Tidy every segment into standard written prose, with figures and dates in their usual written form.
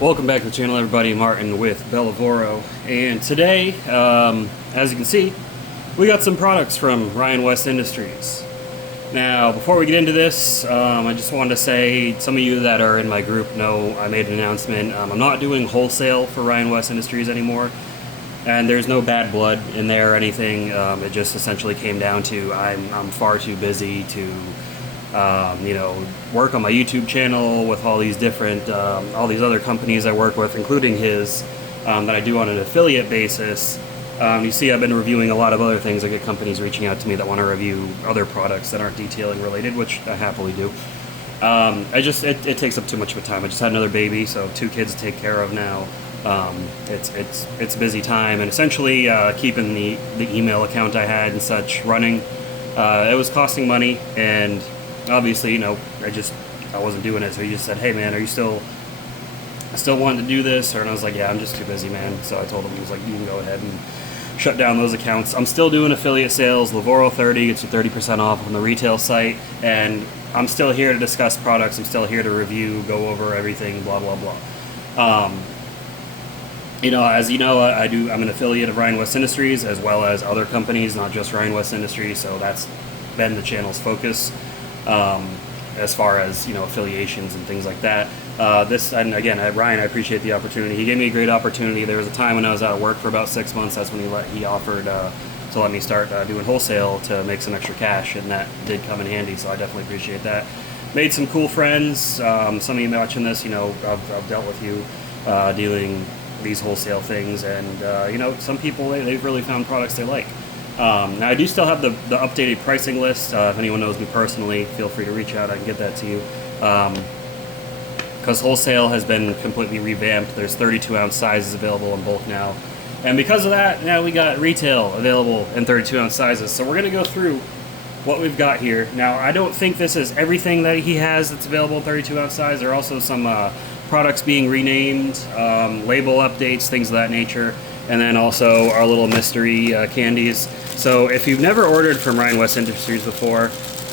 Welcome back to the channel, everybody. Martin with Bellavoro, and today, as you can see, we got some products from Ryan West Industries. Now, before we get into this, I just wanted to say, some of you that are in my group know I made an announcement. I'm not doing wholesale for Ryan West Industries anymore, and there's no bad blood in there or anything. It just essentially came down to I'm far too busy to work on my YouTube channel with all these different, all these other companies I work with, including his, that I do on an affiliate basis. You see, I've been reviewing a lot of other things. I get companies reaching out to me that want to review other products that aren't detailing related, which I happily do. It takes up too much of a time. I just had another baby, so 2 kids to take care of now. It's busy time, and essentially keeping the email account I had and such running, it was costing money, and obviously, I wasn't doing it. So he just said, "Hey, man, are you still wanting to do this?" And I was like, "Yeah, I'm just too busy, man." So I told him, he was like, "You can go ahead and shut down those accounts." I'm still doing affiliate sales. Lavoro 30 gets you 30% off on the retail site, and I'm still here to discuss products. I'm still here to review, go over everything, blah blah blah. As you know, I'm an affiliate of Ryan West Industries as well as other companies, not just Ryan West Industries. So that's been the channel's focus. As far as affiliations and things like that. And again, Ryan, I appreciate the opportunity. He gave me a great opportunity. There was a time when I was out of work for about 6 months. That's when he offered to let me start doing wholesale to make some extra cash, and that did come in handy. So I definitely appreciate that. Made some cool friends. Some of you watching this, I've dealt with you dealing these wholesale things, and some people they've really found products they like. Now, I do still have the updated pricing list. If anyone knows me personally, feel free to reach out. I can get that to you. Because wholesale has been completely revamped. There's 32-ounce sizes available in bulk now. And because of that, now we got retail available in 32-ounce sizes. So we're going to go through what we've got here. Now, I don't think this is everything that he has that's available in 32-ounce size. There are also some products being renamed, label updates, things of that nature. And then also our little mystery candies. So if you've never ordered from Ryan West Industries before,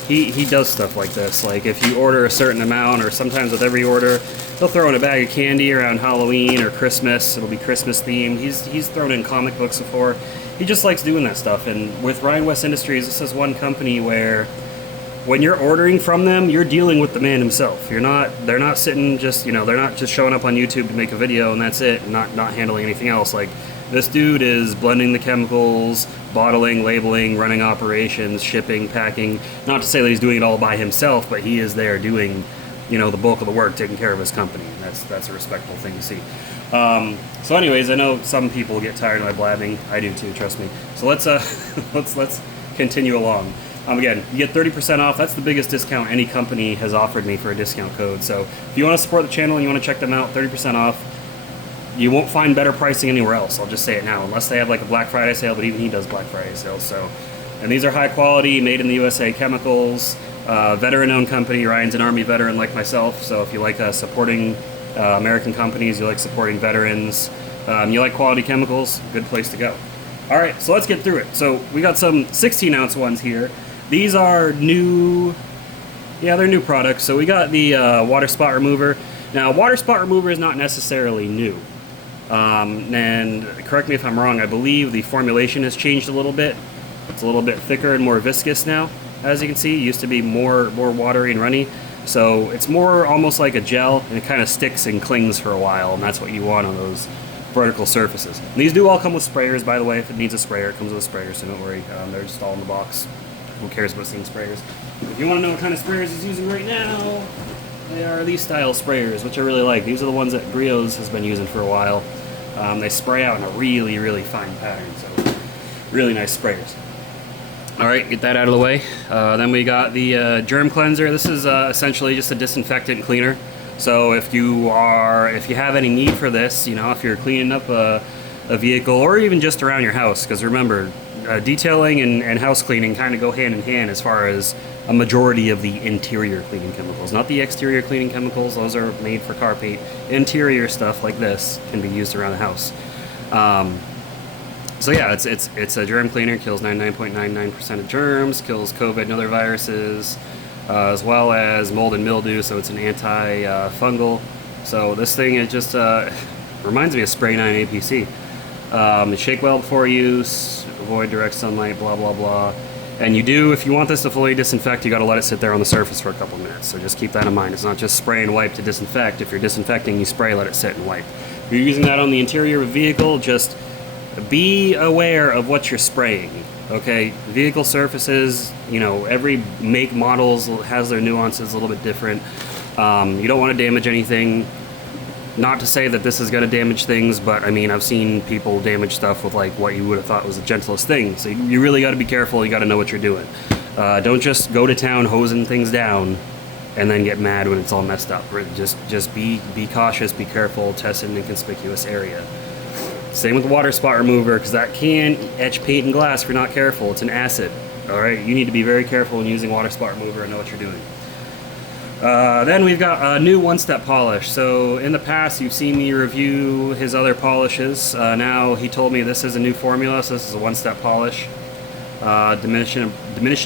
he does stuff like this. Like if you order a certain amount, or sometimes with every order, he'll throw in a bag of candy around Halloween or Christmas. It'll be Christmas themed. He's thrown in comic books before. He just likes doing that stuff. And with Ryan West Industries, this is one company where when you're ordering from them, you're dealing with the man himself. They're not sitting just, they're not just showing up on YouTube to make a video and that's it, and not handling anything else. Like, this dude is blending the chemicals, bottling, labeling, running operations, shipping, packing. Not to say that he's doing it all by himself, but he is there doing, the bulk of the work, taking care of his company. And that's a respectable thing to see. So anyways, I know some people get tired of my blabbing. I do too, trust me. So let's let's continue along. Again, you get 30% off. That's the biggest discount any company has offered me for a discount code. So if you want to support the channel and you want to check them out, 30% off. You won't find better pricing anywhere else. I'll just say it now, unless they have like a Black Friday sale, but even he does Black Friday sales. So, and these are high quality, made in the USA chemicals, veteran-owned company. Ryan's an Army veteran like myself, so if you like supporting American companies, you like supporting veterans, you like quality chemicals, good place to go. All right, so let's get through it. So we got some 16-ounce ones here. These are new, they're new products. So we got the water spot remover. Now, water spot remover is not necessarily new. And correct me if I'm wrong, I believe the formulation has changed a little bit. It's a little bit thicker and more viscous now, as you can see. It used to be more watery and runny. So it's more almost like a gel, and it kind of sticks and clings for a while, and that's what you want on those vertical surfaces. And these do all come with sprayers, by the way. If it needs a sprayer, it comes with a sprayer, so don't worry. They're just all in the box. Who cares about seeing sprayers? If you want to know what kind of sprayers he's using right now, they are these style sprayers, which I really like. These are the ones that Griot's has been using for a while. They spray out in a really, really fine pattern, so really nice sprayers. All right, get that out of the way. Then we got the germ cleanser. This is essentially just a disinfectant cleaner. So if you have any need for this, if you're cleaning up a vehicle or even just around your house, because remember, detailing and house cleaning kind of go hand in hand as far as a majority of the interior cleaning chemicals, not the exterior cleaning chemicals. Those are made for car paint. Interior stuff like this can be used around the house. So yeah, it's a germ cleaner, kills 99.99% of germs, kills COVID and other viruses, as well as mold and mildew. So it's an anti-fungal So this thing, it just reminds me of Spray 9 APC. Shake well before use, avoid direct sunlight, blah blah blah. And you do, if you want this to fully disinfect, you got to let it sit there on the surface for a couple minutes. So just keep that in mind. It's not just spray and wipe to disinfect. If you're disinfecting, you spray, let it sit and wipe. If you're using that on the interior of a vehicle, just be aware of what you're spraying. Okay, vehicle surfaces, you know, every make models has their nuances a little bit different. You don't want to damage anything. Not to say that this is going to damage things, but I mean, I've seen people damage stuff with like what you would have thought was the gentlest thing. So you really got to be careful. You got to know what you're doing. Don't just go to town hosing things down and then get mad when it's all messed up. Just be cautious, be careful, test it in an inconspicuous area. Same with the water spot remover, because that can etch paint and glass if you're not careful. It's an acid. All right, you need to be very careful when using water spot remover and know what you're doing. Then we've got a new one-step polish. So in the past, you've seen me review his other polishes. Now he told me this is a new formula, so this is a one-step polish. Diminishing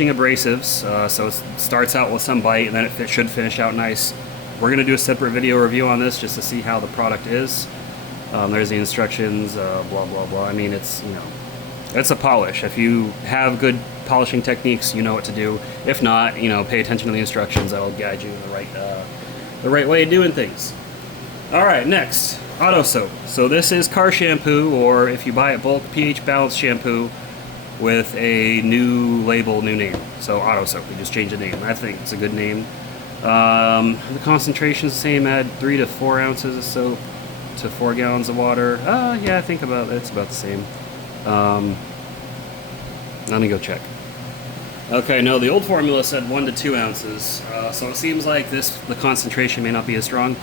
abrasives. So it starts out with some bite, and then it should finish out nice. We're going to do a separate video review on this just to see how the product is. There's the instructions, blah blah blah. I mean, it's, you know, it's a polish. If you have good polishing techniques, you know what to do. If not, you know, pay attention to the instructions. That'll guide you in the right way of doing things. All right, next, Auto Soap. So this is car shampoo, or if you buy it bulk, pH balanced shampoo with a new label, new name. So Auto Soap. We just changed the name. I think it's a good name. The concentration is the same. Add 3 to 4 ounces of soap to 4 gallons of water. Yeah, I think it's about the same. Let me go check. Okay, no, the old formula said 1 to 2 ounces, so it seems like the concentration may not be as strong,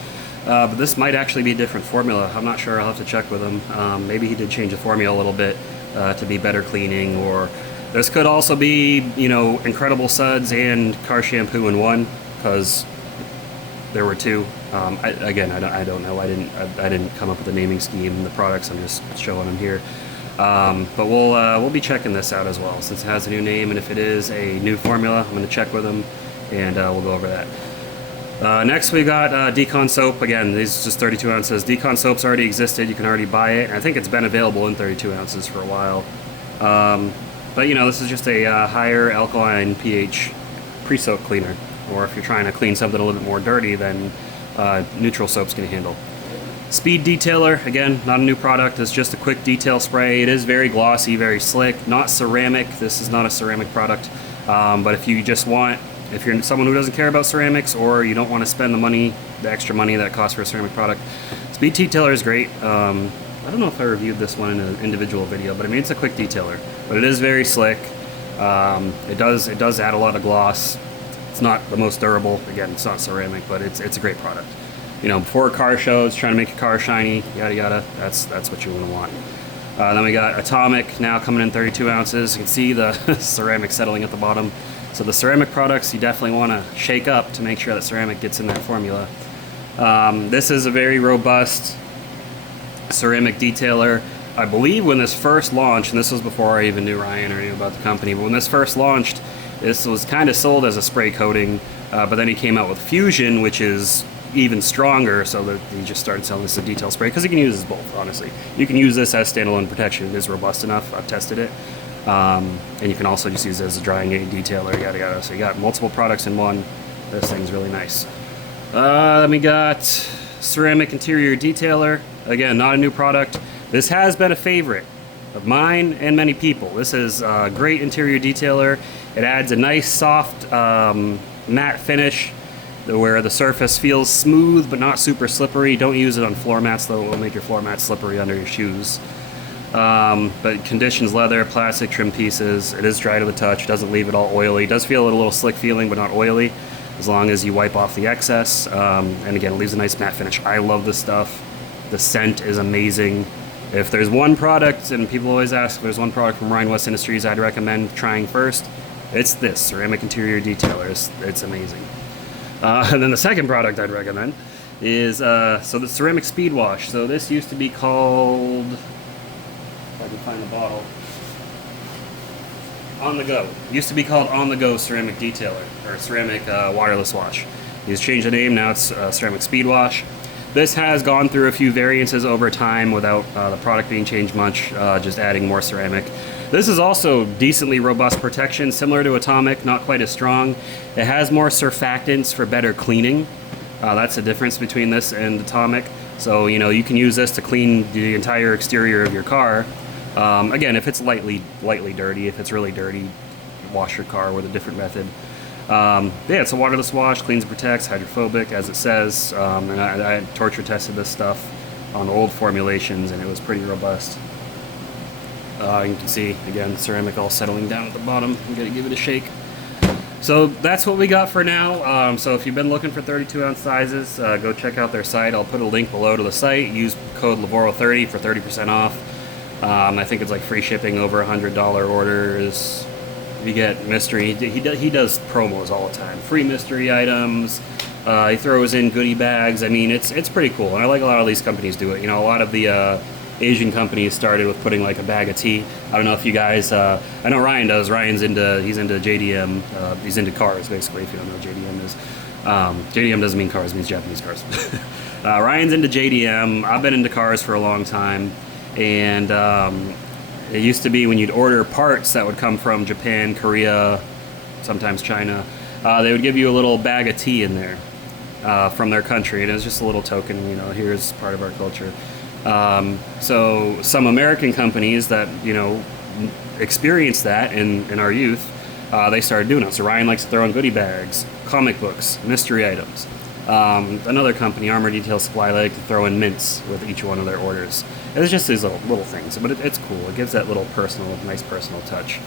but this might actually be a different formula. I'm not sure. I'll have to check with him. Maybe he did change the formula a little bit to be better cleaning, or this could also be, you know, Incredible Suds and car shampoo in one, because there were two. I don't know. I didn't come up with the naming scheme in the products. I'm just showing them here. But we'll be checking this out as well, since it has a new name, and if it is a new formula, I'm going to check with them, and we'll go over that. Next we got Decon Soap. Again, these are just 32 ounces. Decon Soap's already existed. You can already buy it. I think it's been available in 32 ounces for a while. But you know, this is just a higher alkaline pH pre-soak cleaner, or if you're trying to clean something a little bit more dirty, then neutral soap's going to handle. Speed Detailer, again, not a new product. It's just a quick detail spray. It is very glossy, very slick, not ceramic. This is not a ceramic product. But if you just want, if you're someone who doesn't care about ceramics, or you don't want to spend the extra money that it costs for a ceramic product, Speed Detailer is great. I don't know if I reviewed this one in an individual video, but I mean, it's a quick detailer, but it is very slick. It does add a lot of gloss. It's not the most durable. Again, it's not ceramic, but it's a great product. You know, before a car show, it's trying to make a car shiny, yada yada. That's what you want. Then we got Atomic, now coming in 32 ounces. You can see the ceramic settling at the bottom. So the ceramic products, you definitely want to shake up to make sure that ceramic gets in that formula. This is a very robust ceramic detailer. I believe when this first launched, and this was before I even knew Ryan or knew about the company, but when this first launched, this was kind of sold as a spray coating, but then he came out with Fusion, which is even stronger, so that he just started selling this as a detail spray, because you can use this both, honestly. You can use this as standalone protection. It is robust enough. I've tested it. And you can also just use it as a drying aid detailer, yada yada. So you got multiple products in one. This thing's really nice. Then we got Ceramic Interior Detailer. Again, not a new product. This has been a favorite of mine and many people. This is a great interior detailer. It adds a nice soft matte finish where the surface feels smooth but not super slippery. Don't use it on floor mats though, it will make your floor mats slippery under your shoes. But conditions leather, plastic trim pieces. It is dry to the touch, doesn't leave it all oily. It does feel a little slick feeling but not oily, as long as you wipe off the excess. And again, it leaves a nice matte finish. I love this stuff. The scent is amazing. If there's one product, and people always ask if there's one product from Rhine West Industries I'd recommend trying first, it's this Ceramic Interior Detailer. It's amazing. And then the second product I'd recommend is so the Ceramic Speed Wash. So this used to be called, if I can find the bottle, On The Go. It used to be called On The Go Ceramic Detailer, or Ceramic Waterless Wash. He's changed the name, now it's Ceramic Speed Wash. This has gone through a few variances over time without the product being changed much, just adding more ceramic. This is also decently robust protection, similar to Atomic, not quite as strong. It has more surfactants for better cleaning. That's the difference between this and Atomic. So, you know, you can use this to clean the entire exterior of your car. Again, if it's lightly dirty. If it's really dirty, wash your car with a different method. Yeah, it's a waterless wash, cleans and protects, hydrophobic, as it says. And I torture tested this stuff on old formulations, and it was pretty robust. You can see, again, ceramic all settling down at the bottom. I'm going to give it a shake. So that's what we got for now. So if you've been looking for 32-ounce sizes, go check out their site. I'll put a link below to the site. Use code Lavoro30 for 30% off. I think it's like free shipping over $100 orders. You get mystery. He does promos all the time. Free mystery items. He throws in goodie bags. I mean, it's pretty cool. And I like a lot of these companies do it. You know, a lot of the Asian companies started with putting like a bag of tea. I don't know if you guys, I know Ryan does. He's into JDM. He's into cars, basically, if you don't know what JDM is. JDM doesn't mean cars, it means Japanese cars. Ryan's into JDM. I've been into cars for a long time. And it used to be when you'd order parts that would come from Japan, Korea, sometimes China, they would give you a little bag of tea in there from their country. And it was just a little token, you know, here's part of our culture. So some American companies that, you know, experienced that in our youth, they started doing it. So Ryan likes to throw in goodie bags, comic books, mystery items. Another company, Armor Detail Supply, they like to throw in mints with each one of their orders. It's just these little things, but it's cool. It gives that little nice personal touch.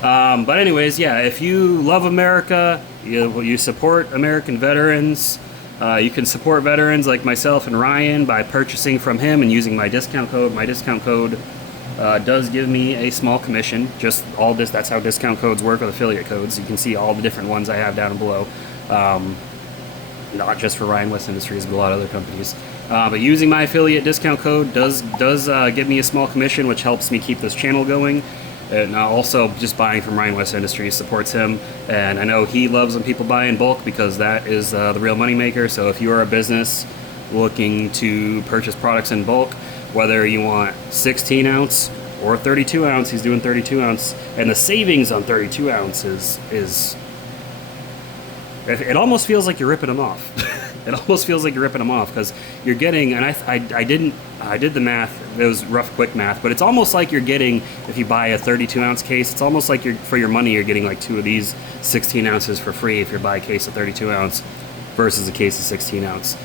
But anyways, yeah, if you love America, you support American veterans. You can support veterans like myself and Ryan by purchasing from him and using my discount code. My discount code does give me a small commission. That's how discount codes work with affiliate codes. You can see all the different ones I have down below. Not just for Ryan West Industries, but a lot of other companies. But using my affiliate discount code does give me a small commission, which helps me keep this channel going. And also, just buying from Ryan West Industries supports him. And I know he loves when people buy in bulk because that is the real moneymaker. So if you are a business looking to purchase products in bulk, whether you want 16 ounce or 32 ounce, he's doing 32 ounce. And the savings on 32 ounces is it almost feels like you're ripping them off. It almost feels like you're ripping them off because you're getting, and I did the math, it was rough, quick math, but it's almost like you're getting, if you buy a 32 ounce case, it's almost like for your money, you're getting like 2 of these 16 ounces for free if you buy a case of 32 ounce versus a case of 16 ounce.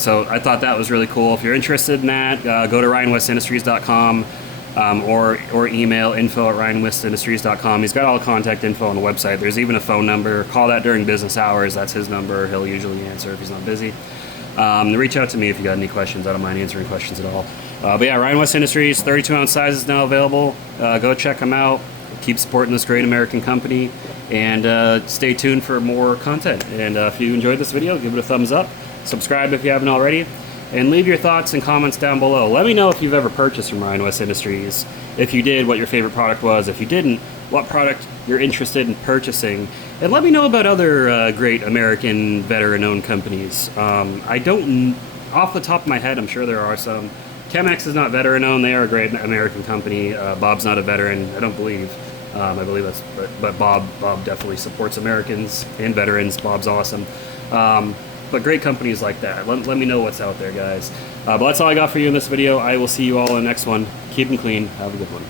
So I thought that was really cool. If you're interested in that, go to ryanwestindustries.com. Or email info@ryanwestindustries.com. He's got all the contact info on the website. There's even a phone number. Call that during business hours. That's his number. He'll usually answer if he's not busy. Reach out to me if you got any questions. I don't mind answering questions at all. But yeah, Ryan West Industries, 32 ounce size is now available. Go check them out. Keep supporting this great American company. And stay tuned for more content. And if you enjoyed this video, give it a thumbs up. Subscribe if you haven't already. And leave your thoughts and comments down below. Let me know if you've ever purchased from Ryan West Industries. If you did, what your favorite product was. If you didn't, what product you're interested in purchasing. And let me know about other great American veteran-owned companies. I don't, off the top of my head, I'm sure there are some. Chemex is not veteran-owned. They are a great American company. Bob's not a veteran, I don't believe. I believe that's, but Bob definitely supports Americans and veterans. Bob's awesome. But great companies like that. Let me know what's out there, guys. But that's all I got for you in this video. I will see you all in the next one. Keep them clean. Have a good one.